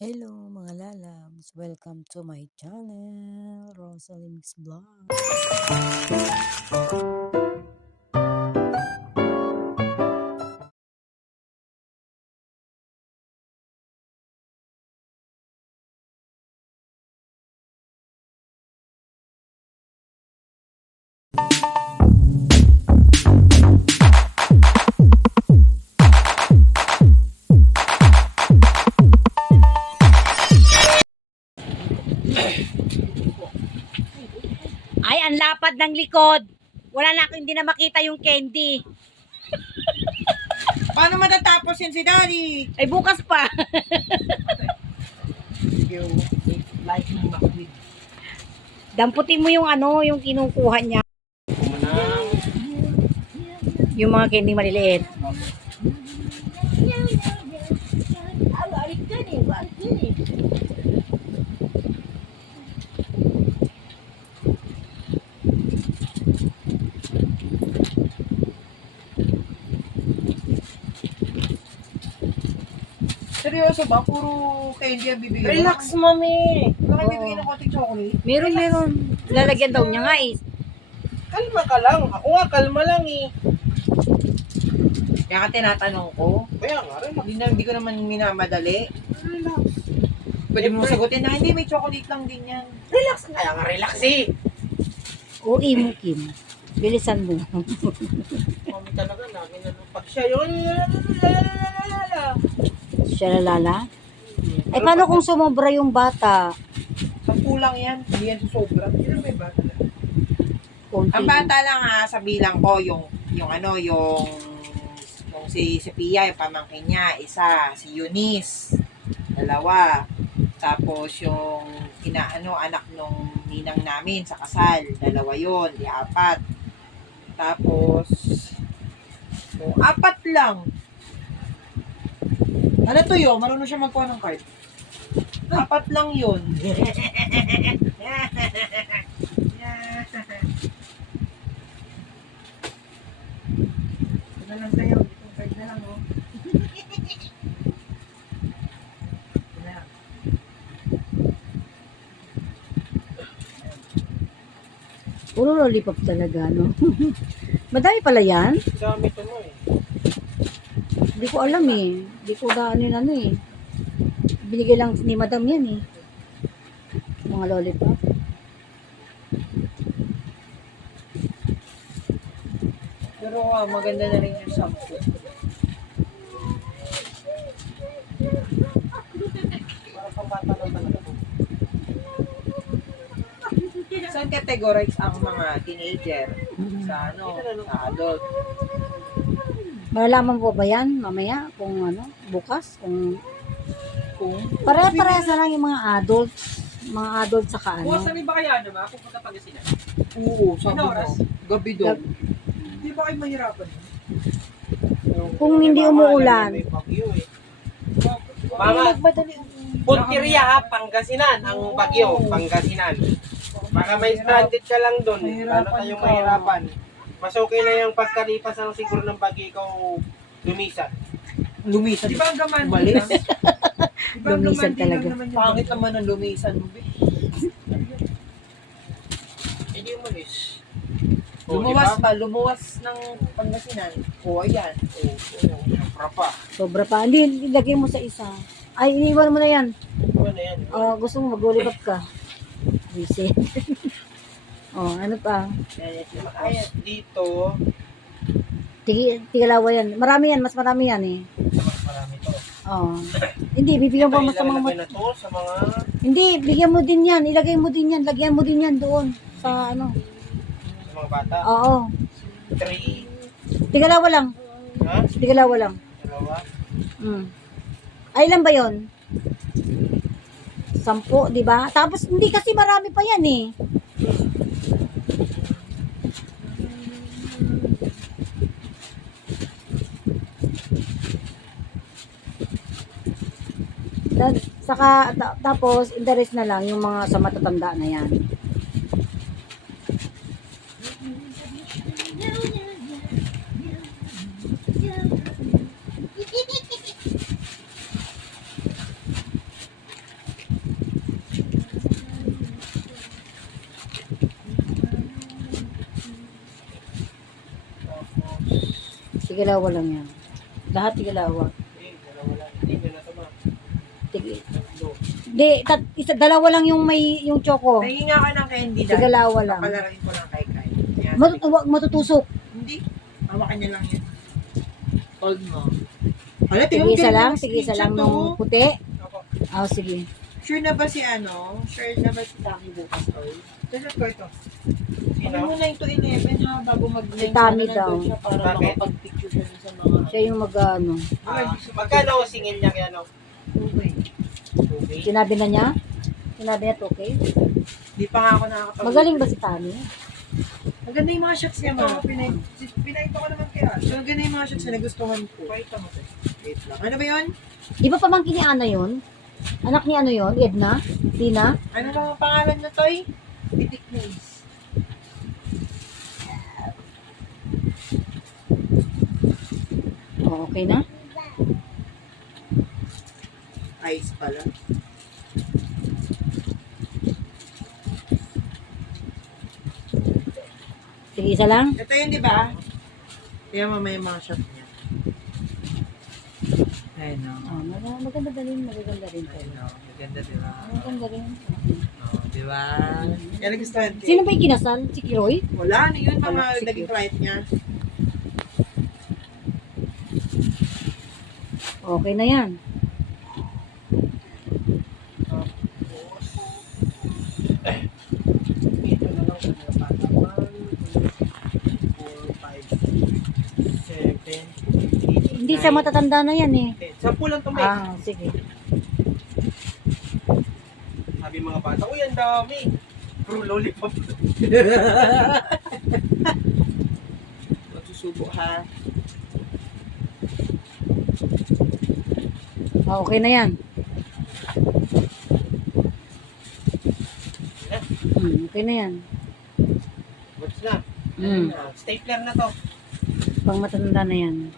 Hello mga lalabs! Welcome to my channel, Rosalie Mix Vlog. Ay, ang lapad ng likod. Wala na hindi na makita yung candy. Paano matatapos yan si Daddy? Ay, bukas pa. Damputin mo yung ano, yung kinukuha niya. Yung mga candy maliliit. Seryoso ba? Puro candy ang bibigyan? Relax, mami. Baka bibigyan ng konting chocolate? Meron. Lalagyan daw niya nga eh. Kalma ka lang. Ako nga, kalma lang eh. Kaya ka tinatanong ko. Kaya nga, relax. Hindi ko naman minamadali. Relax. Pwede mo sagutin na, hindi, may chocolate lang din yan. Relax. Kaya nga, relax eh. Uwi mo, Kim. Bilisan mo. Mami talaga namin pag siya yun. Siya lalala. Ay, paano kung sumobra yung bata? 10 lang yan, hindi yan susobra. Sino may bata? Konti Ang bata lang ha, sa bilang ko, yung si Pia, yung pamangkin niya, isa, si Eunice, 2. Tapos yung anak nung ninang namin sa kasal, 2 yun, di 4. Tapos, 4 lang. Ano to yun? Marunong siya magkuha ng card. 4 lang yun. Ito lang sa'yo. Itong card na lang, oh. Ito na. Puro lollipop talaga, no? Madami pala yan. Dami to mo eh. Hindi ko alam eh. Hindi ko daanin ano eh. Binigay lang ni madam yan eh. Mga lollipop. Pero maganda na rin yung sampo. Para pambata lang talaga to. Saan categorize ang mga teenager? Sa sa adult? Malalaman po ba yan mamaya? Kung ano? Bukas? Kung Kung pare-parehas na lang yung mga adults. Mga adult saka ano. Bukas na ba kaya naman? Ako punta Pangasinan. oo, sabi Ano mo. oras? Gabi daw. Hindi ba kayo mahirapan? Kung hindi umuulan. May bagyo eh. Mga Puntirya ha, Pangasinan. Ang bagyo, Pangasinan. Baka may stranded ka lang doon. Lalo kayong mahirapan. Mas okay na yung pagkalipas ng siguro ng bagyo ikaw lumisan. Lumisan. Di ba ang gaman? Umalis? Lumisan talaga. Pangit naman ang lumisan mo, be. Hindi umalis. Lumuwas ng Pangasinan. O, ayan. Sobra pa. Sobra pa. Hindi, ilagay mo sa isa. Ay, iniwan mo na yan. Ano na yan? Gusto mo mag-lollipop ka. Visit. Ano pa? Ayan, dito, Tigalawa yan. Marami yan. Mas marami yan eh. mas marami to. Hindi, bibigyan mo sa mga... Ilalagay na to sa mga Hindi, bigyan mo din yan. Ilagay mo din yan. Lagyan mo din yan doon. Sa ano. bata. Oo. 3, Tigalawa lang. ha? Tigalawa lang. 2. Ay, ilan ba yun? 10, di ba? Tapos, hindi kasi marami pa yan eh. Tapos, in the rest na lang yung mga sa matatanda na yan. Tigalawa lang yan. Lahat tigalawa. Dalawa lang. Hindi nyo na ito ma. Tig- Tatlo. dalawa lang yung may yung choco. Nahinga ka ng candy dahil. Tigalawa lang. Papalarin ko lang kay Kai. Yan. Matutusok. Hindi. Hawakan niya lang yan. Hold mo. Hala, Sige, isa lang. ng Sige, isa lang screenshot, nung oh. puti. Ako. Sige. Sure na ba si ano? Sure na ba si Taki bukas, Oy? Tignan ko ito. Sino? Ano mo 9 to 11 ha, bago mag-9 Si Tami daw. siya para Bakit? makapag-picture siya dun sa mga... Siya yung ano. Magkano ang singil niya kaya no? Okay. Okay. Sinabi na niya? Sinabi niya, okay? Di pa nga ako nakakapag- Magaling ba si Tami? Maganda yung mga shots niya, ma. Pinahito ko naman kaya. So, maganda yung mga shots na nagustuhan ko. Wait lang. Ano ba yun? Di ba pamangkin ni Ana yun? Anak ni ano yun? Edna? Tina? Ano ba ang pangalan na toy? Pitik Nose. Okay na? Ice pala. Sige, isa lang? Ito yun, di ba? Kaya mamaya yung mga shot niya. Ayun o. Oh, maganda rin. Maganda rin. Maganda, di ba? Maganda rin. Di ba? Yan ang gustuhan ko. Sino ba yung kinasal? Si Kiroy? Wala, ano yun, mga Wala, sige. naging client niya. Okay na yan. Ito na lang sa mga bata. 1, 2, 3, 4, 5, 6, 7, 8, Hindi sa matatanda na yan eh. 10. 10 lang to, May. Sige. Sabi mga bata, uy, ang dami. Puro lollipop. Magsusubo ha. Okay na yan. Okay na yan. What's na? Mm. Stapler na to. Pang matanda na yan.